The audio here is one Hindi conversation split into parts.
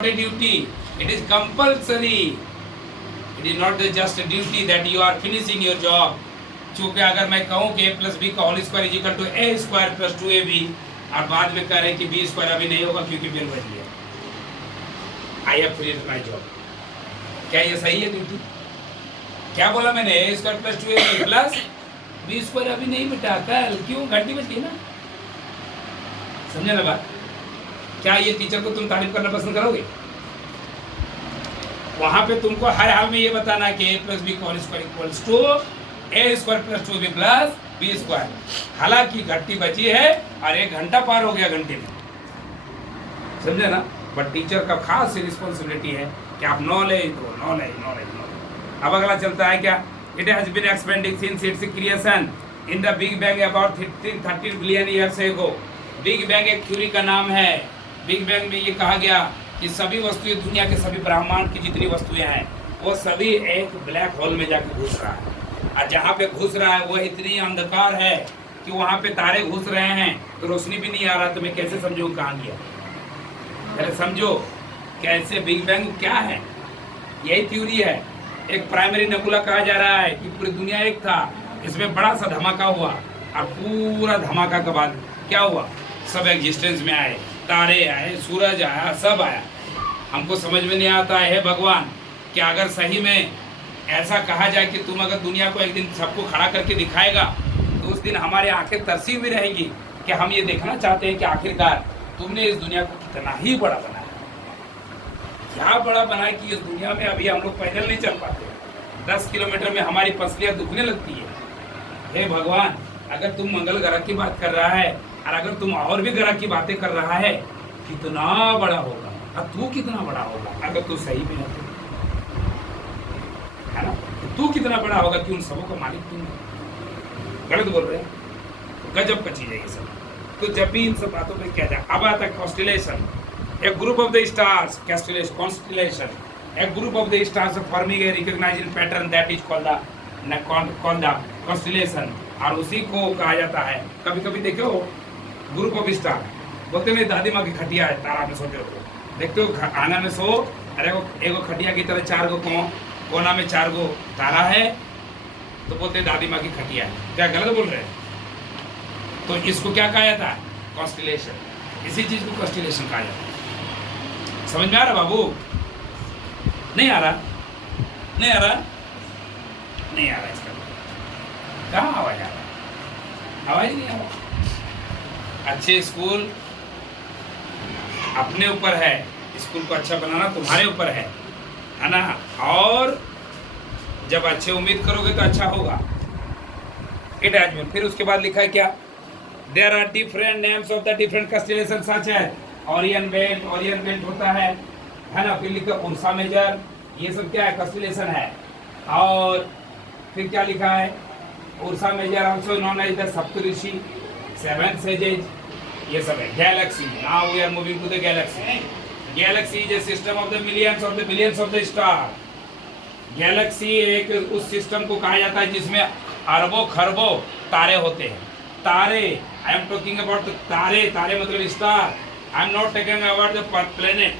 a duty, it is compulsory. It is not just a duty that you are finishing your job. चूँकि अगर मैं कहूँ कि a plus b का whole square is equal to a square plus 2ab और बाद में कह रहे हैं कि b स्क्वायर अभी नहीं होगा क्योंकि बिल बच गया, I have finished my job. क्या ये सही है ड्यूटी? क्या बोला मैंने? a square plus 2ab plus b square अभी नहीं बेटा, कल क्यों? घंटी बच गई ना, समझे ना बात? क्या ये टीचर को तुम तारीफ करना पसंद करोगे? वहां पे तुमको हर हाल में ये बताना कि a प्लस बी का whole square equals to a square plus 2b plus b square. हालांकि घंटी बची है और 1 घंटा पार हो गया घंटे में, समझे ना? बट टीचर का खास रिस्पॉन्सिबिलिटी है कि आप नॉलेज दो, नॉलेज नॉलेज नॉलेज। अब अगला चलता है क्या? It has been expanding since its creation in the big bang about 13 billion years ago. Big bang एक थ्योरी का नाम है। बिग बैंग में ये कहा गया कि सभी वस्तुएं, दुनिया के सभी ब्रह्मांड की जितनी वस्तुएं हैं वो सभी एक ब्लैक होल में जाकर घुस रहा है, और जहाँ पे घुस रहा है वो इतनी अंधकार है कि वहाँ पे तारे घुस रहे हैं तो रोशनी भी नहीं आ रहा। तो मैं कैसे समझूँ कहाँ गया? पहले समझो कैसे बिग बैंग क्या है। यही थ्योरी है। एक प्राइमरी नकुला कहा जा रहा है कि पूरी दुनिया एक था, इसमें बड़ा सा धमाका हुआ और पूरा धमाका के बाद क्या हुआ? सब एग्जिस्टेंस में आए, तारे आए, सूरज आया, सब आया। हमको समझ में नहीं आता है भगवान कि अगर सही में ऐसा कहा जाए कि तुम अगर दुनिया को एक दिन सबको खड़ा करके दिखाएगा तो उस दिन हमारी आंखें तरसी हुई रहेंगी कि हम ये देखना चाहते हैं कि आखिरकार तुमने इस दुनिया को कितना ही बड़ा बनाया। क्या बड़ा बनाया कि इस दुनिया में अभी हम लोग पैदल नहीं चल पाते, 10 किलोमीटर में हमारी पसलियाँ दुखने लगती है। हे भगवान, अगर तुम मंगल ग्रह की बात कर रहा है और अगर तुम और भी ग्रह की बातें कर रहा है, कितना बड़ा होगा और तू कितना बड़ा होगा अगर तू सही में है ना? तू कितना बड़ा होगा कि उन सबों का मालिक तुम गलत बोल रहे हैं। गजब का चीज है ये सब। तो जब भी इन सब बातों में क्या जाए, अब आता है constellation, a group of the stars. Constellation a group of the stars forming a recognised pattern that is called the constellation. और उसी को कहा जाता है, कभी कभी देखो ग्रुप ऑफ स्टार बोलते नहीं, दादी माँ की खटिया है तारा में सोते हो, देखते हो आंगन में सो, अरे एगो खटिया की तरह 4 गो कोना में 4 गो तारा है, तो बोलते दादी माँ की खटिया है। क्या गलत बोल रहे हैं? तो इसको क्या कहा जाता है? कॉन्स्टेलेशन। इसी चीज को कॉन्स्टेलेशन कहा जाता है। समझ में आ रहा बाबू? नहीं आ रहा? नहीं आ रहा? नहीं आ रहा इसका कहाँ आवाज आ रहा है? आवाज नहीं आ रहा। अच्छे स्कूल अपने ऊपर है, स्कूल को अच्छा बनाना तुम्हारे ऊपर है ना? और जब अच्छे उम्मीद करोगे तो अच्छा होगा। इट हैज बीन, फिर उसके बाद लिखा है क्या? There are different names of the different constellation such है ओरियन बेल्ट होता है ना? फिर लिखा उर्सा मेजर, ये सब क्या है? कॉन्स्टेलेशन है। और फिर क्या लिखा है? Ursa Major also known as the Saptarishi, 7 sages, ये सब है। Galaxy, now we are moving to the galaxy. Galaxy is a system of the millions of the star. Galaxy एक उस सिस्टम को कहा जाता है जिसमें अरबों खरबों तारे होते हैं। तारे, I am talking about the तारे। तारे मतलब star, I am not talking about the planet.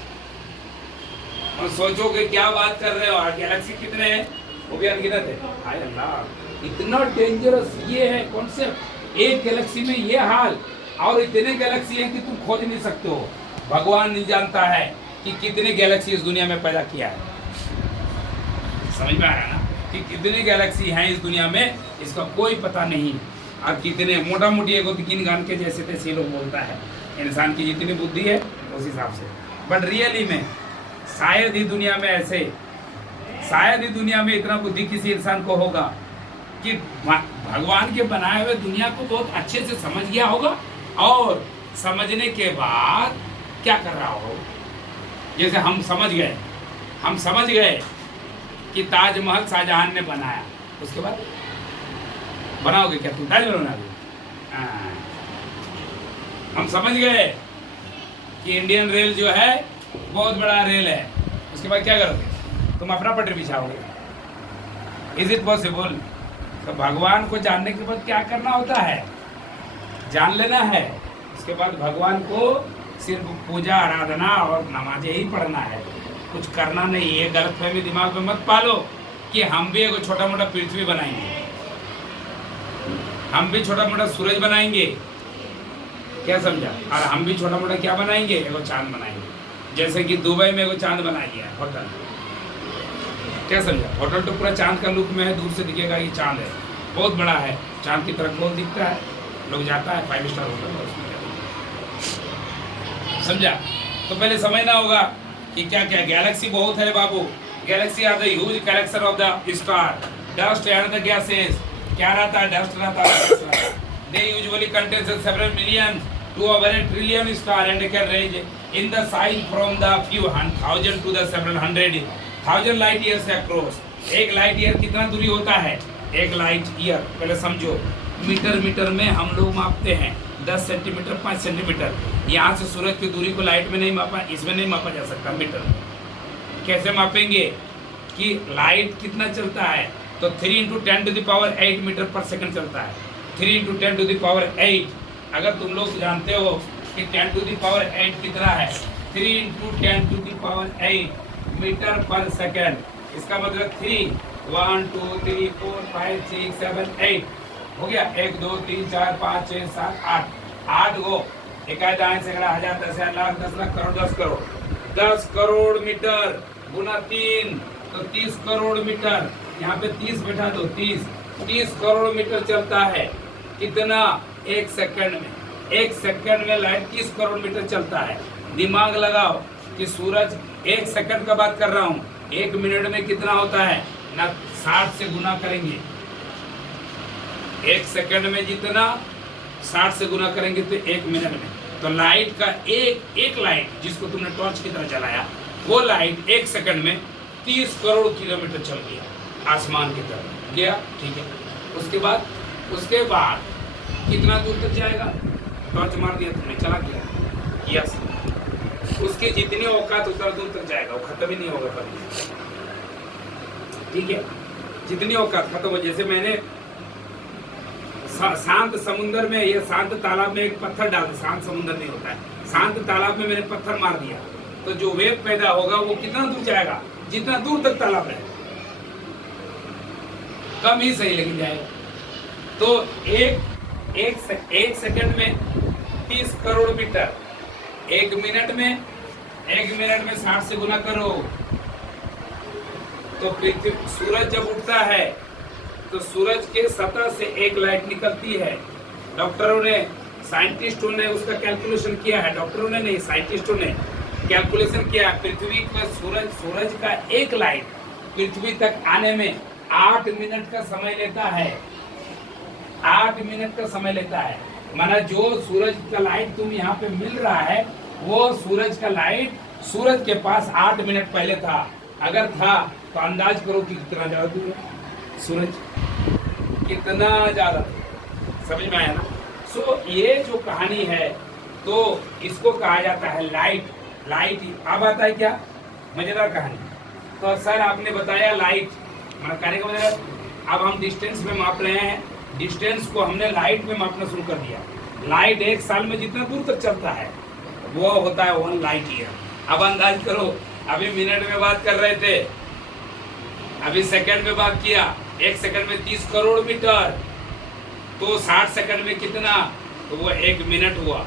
और सोचो कि क्या बात कर रहे हो, और गैलेक्सी कितने हैं? वो भी अनगिनत है। हाय अल्लाह, इतना डेंजरस ये है कॉन्सेप्ट। एक गैलेक्सी में ये हाल, और इतने गैलेक्सी है कि तुम खोज नहीं सकते हो। भगवान नहीं जानता है कि कितने गैलेक्सी इस दुनिया में पैदा किया है। समझ में आ रहा है ना कि कितने गैलेक्सी हैं इस दुनिया में, इसका कोई पता नहीं। और कितने मोटा मोटी एगो गिन गान के जैसे तैसे लोग बोलता है। इंसान की जितनी बुद्धि है उस हिसाब से। बट रियली में शायद ही दुनिया में ऐसे, शायद ही दुनिया में इतना बुद्धि किसी इंसान को होगा कि भगवान के बनाए हुए दुनिया को बहुत अच्छे से समझ गया होगा और समझने के बाद क्या कर रहा हो। जैसे हम समझ गए कि ताजमहल शाहजहां ने बनाया, उसके बाद बनाओगे क्या तुम? ताजमहल बनाओगे? हम समझ गए कि इंडियन रेल जो है बहुत बड़ा रेल है, उसके बाद क्या करोगे? तुम अपना पटरी बिछाओगे। Is it possible? तो भगवान को जानने के बाद क्या करना होता है? जान लेना है। उसके बाद भगवान को सिर्फ पूजा आराधना और नमाजें ही पढ़ना है, कुछ करना नहीं। ये गलतफहमी दिमाग में मत पालो कि हम भी एक छोटा मोटा पृथ्वी बनाएंगे, हम भी छोटा मोटा सूरज बनाएंगे, क्या समझा? और हम भी छोटा मोटा क्या बनाएंगे, एगो चांद बनाएंगे। जैसे कि दुबई में एगो चांद बना दिया है होटल, क्या समझा? होटल तो पूरा चांद का लुक में है, दूर से दिखेगा ये चांद है, बहुत बड़ा है, चांद की तरफ बहुत दिखता है, लोग जाता है, 5 स्टार होटल है उसमें, समझा? तो पहले समझना होगा कि क्या क्या गैलेक्सी बहुत है बाबू। Galaxy are the huge collection of the star, dust and the gases. क्या रहता है? डस्ट रहता है। They usually contain several million to over a trillion star and can range in the size from the few thousand to the several hundred thousand light years across. एक लाइट ईयर कितना दूरी होता है? एक लाइट ईयर पहले समझो, मीटर में हम लोग मापते हैं 10 सेंटीमीटर 5 सेंटीमीटर। यहाँ से सूरज की दूरी को लाइट में नहीं मापा, इसमें नहीं मापा जा सकता मीटर में। कैसे मापेंगे कि लाइट कितना चलता है? तो 3 × 10⁸ मीटर पर सेकंड चलता है। 3 × 10⁸ अगर तुम लोग जानते हो कि 10⁸ कितना है, 3 × 10⁸ मीटर पर सेकंड, इसका मतलब 3 1 2 3 4 5 6 7 8 हो गया। 1 2 3 4 5 6 7 8 गो इकाई दाएं से 1000 10,000 लाख 10 लाख करोड़ 10 करोड़ 10 करोड़ मीटर गुना 3 तो 30 करोड़ मीटर। यहाँ पे 30 बैठा दो, 30 करोड़ मीटर चलता है। कितना? 1 सेकंड में। 1 सेकंड में लाइट 30 करोड़ मीटर चलता है। दिमाग लगाओ कि सूरज 1 सेकंड का बात कर रहा हूँ, 1 मिनट में कितना होता है ना, 60 से गुना करेंगे। 1 सेकंड में जितना 60 से गुना करेंगे तो 1 मिनट में। तो लाइट का एक लाइट जिसको तुमने टॉर्च की तरह जलाया, वो लाइट 1 सेकंड में 30 करोड़ किलोमीटर चल गया आसमान की तरफ गया। ठीक है, उसके बाद कितना दूर तक जाएगा? टॉर्च मार दिया तुमने, चला गया। यस, उसकी जितनी औकात उतना दूर तक जाएगा, वो खत्म ही नहीं होगा कभी। ठीक है, जितनी औकात खत्म हो। जैसे मैंने शांत समुद्र में या शांत तालाब में एक पत्थर डाल, शांत समुद्र नहीं होता है, शांत तालाब में मैंने पत्थर मार दिया, तो जो वेव पैदा होगा वो कितना दूर जाएगा? जितना दूर तक तालाब है, कम ही सही लेकिन जाएगा। तो एक सेकंड में 30 करोड़ मीटर, 1 मिनट में 60 से गुना करो। तो पृथ्वी, सूरज जब उठता है तो सूरज के सतह से एक लाइट निकलती है। डॉक्टरों ने, साइंटिस्टों ने उसका कैलकुलेशन किया है, डॉक्टरों ने नहीं, साइंटिस्टों ने कैलकुलेशन किया। पृथ्वी का सूरज का एक लाइट पृथ्वी तक आने में 8 मिनट का समय लेता है। 8 मिनट का समय लेता है। माना जो सूरज का लाइट तुम यहाँ पे मिल रहा है, वो सूरज का लाइट सूरज के पास 8 मिनट पहले था। अगर था तो अंदाज करो कि कितना ज्यादा दूर है सूरज, कितना ज्यादा। समझ में आया ना? सो ये जो कहानी है, तो इसको कहा जाता है लाइट। अब आता है क्या मजेदार कहानी। तो सर आपने बताया लाइट, मतलब कहने का मतलब अब हम डिस्टेंस में माप रहे हैं, डिस्टेंस को हमने लाइट में मापना शुरू कर दिया। लाइट 1 साल में जितना दूर तक चलता है वो होता है 1 लाइट ईयर। अब अंदाज करो, अभी मिनट में बात कर रहे थे, अभी सेकंड में बात किया। 1 सेकंड में 30 करोड़ मीटर, तो 60 सेकंड में कितना? तो वो 1 मिनट हुआ।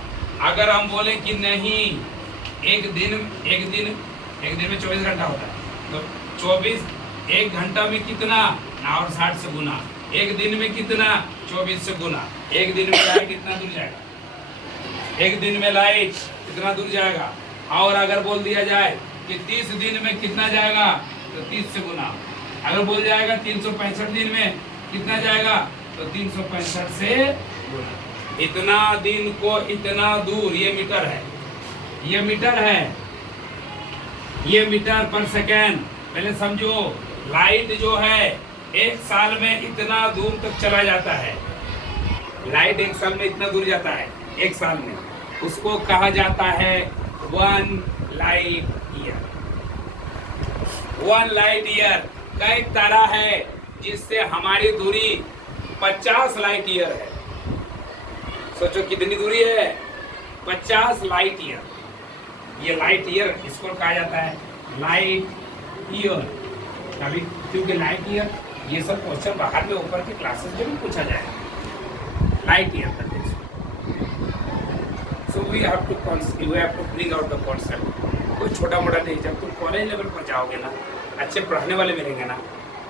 अगर हम बोले कि नहीं, एक दिन में 24 घंटा होता है, तो 1 घंटा में कितना ना, और 60 से गुना। 1 दिन में कितना? 24 से गुना। 1 दिन में लाइट कितना दूर जाएगा? 1 दिन में लाइट कितना दूर जाएगा? और अगर बोल दिया जाए कि 30 दिन में कितना जाएगा, तो 30 से गुना। अगर बोल जाएगा 365 दिन में कितना जाएगा, तो 365 से गुना। इतना दिन को इतना दूर, ये मीटर है, ये मीटर पर सेकेंड। पहले समझो, लाइट जो है 1 साल में इतना दूर तक चला जाता है। लाइट 1 साल में इतना दूर जाता है, 1 साल में, उसको कहा जाता है 1 लाइट ईयर। 1 लाइट ईयर का एक तारा है जिससे हमारी दूरी 50 लाइट ईयर है। सोचो कितनी दूरी है? 50 लाइट ईयर। ये लाइट ईयर इसको कहा जाता है, लाइट ईयर। अभी क्योंकि लाइट ईयर ये सब क्वेश्चन बाहर में ऊपर के क्लासेस में भी पूछा जाएगा, लाइट ईयर करते हैं। So we have to bring out the concept. कोई छोटा मोटा नहीं, जब तुम कॉलेज लेवल पर जाओगे ना, अच्छे पढ़ने वाले मिलेंगे ना,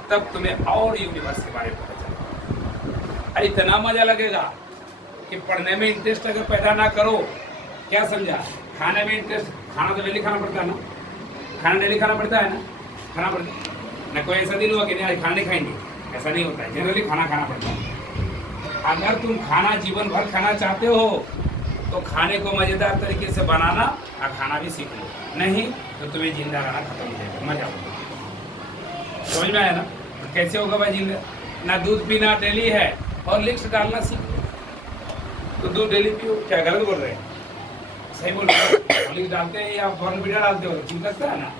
तब तुम्हें और यूनिवर्स के बारे में पता चलेगा। अरे इतना मजा लगेगा कि पढ़ने में इंटरेस्ट अगर पैदा ना करो, क्या समझा, खाने में इंटरेस्ट, खाना तो डेली खाना पड़ता है ना, खाना डेली खाना पड़ता है ना, खाना पड़ता है ना। कोई ऐसा दिन हुआ कि नहीं आज खाना नहीं खाएंगे, ऐसा नहीं होता है, जनरली खाना खाना पड़ता है। अगर तुम खाना जीवन भर खाना चाहते हो तो खाने को मज़ेदार तरीके से बनाना और खाना भी सीख लो, नहीं तो तुम्हें जिंदा रहना खत्म हो जाएगा, मजा होगा। समझ में आया ना? तो कैसे होगा भाई जिंदा? ना दूध पीना डेली है और लिस्ट डालना सीख लो। तो दूध डेली पियो, क्या गलत बोल रहे हैं? सही बोल रहे हैं। लिस्ट डालते हैं या बॉर्नवीटा डालते हो, ठीक लगता है ना?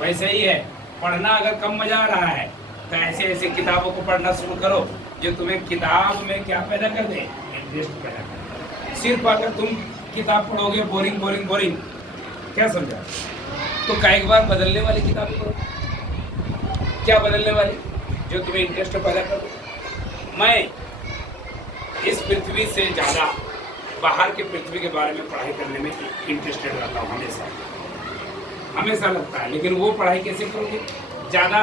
वैसे ही है, पढ़ना अगर कम मजा आ रहा है तो ऐसे ऐसे किताबों को पढ़ना शुरू करो जो तुम्हें किताब में क्या पैदा कर दे, इंटरेस्ट पैदा कर दे। सिर्फ अगर तुम किताब पढ़ोगे बोरिंग बोरिंग बोरिंग, क्या समझा, तो कई बार बदलने वाली किताबें पढ़ो। क्या बदलने वाली? जो तुम्हें इंटरेस्ट पैदा कर दे। मैं इस पृथ्वी से ज़्यादा बाहर के पृथ्वी के बारे में पढ़ाई करने में इंटरेस्टेड रहता हूँ, हमेशा लगता है। लेकिन वो पढ़ाई कैसे करोगे? ज़्यादा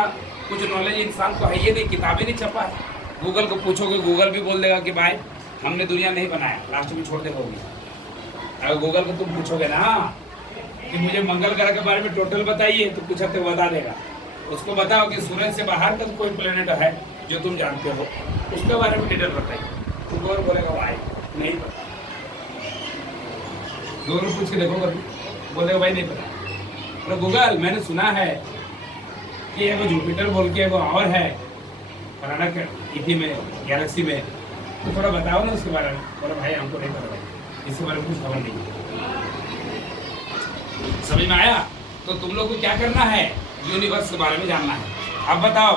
कुछ नॉलेज इंसान को है ये नहीं, किताबें नहीं छपा है। गूगल को पूछोगे, गूगल भी बोल देगा कि भाई हमने दुनिया नहीं बनाया, लास्ट में छोड़ देगा होगी। अगर गूगल को तुम पूछोगे ना कि मुझे मंगल ग्रह के बारे में टोटल बताइए, तो कुछ हफ्ते बता देगा। उसको बताओ कि सूरज से बाहर का कोई प्लेनेट है जो तुम जानते हो, उसके बारे में डिटेल बताइए, तो गूगल बोलेगा भाई नहीं पता। गूगल पूछ के देखो कभी, बोलेगा भाई नहीं पता। तो गूगल मैंने सुना है कि एगो जुपिटर बोल के एगो और है फलाना इथी में, गैलेक्सी में, तो थोड़ा बताओ ना उसके बारे में। बोला भाई हमको नहीं पता भाई, इसके बारे में कुछ खबर नहीं। समझ में आया? तो तुम लोग को क्या करना है, यूनिवर्स के बारे में जानना है। अब बताओ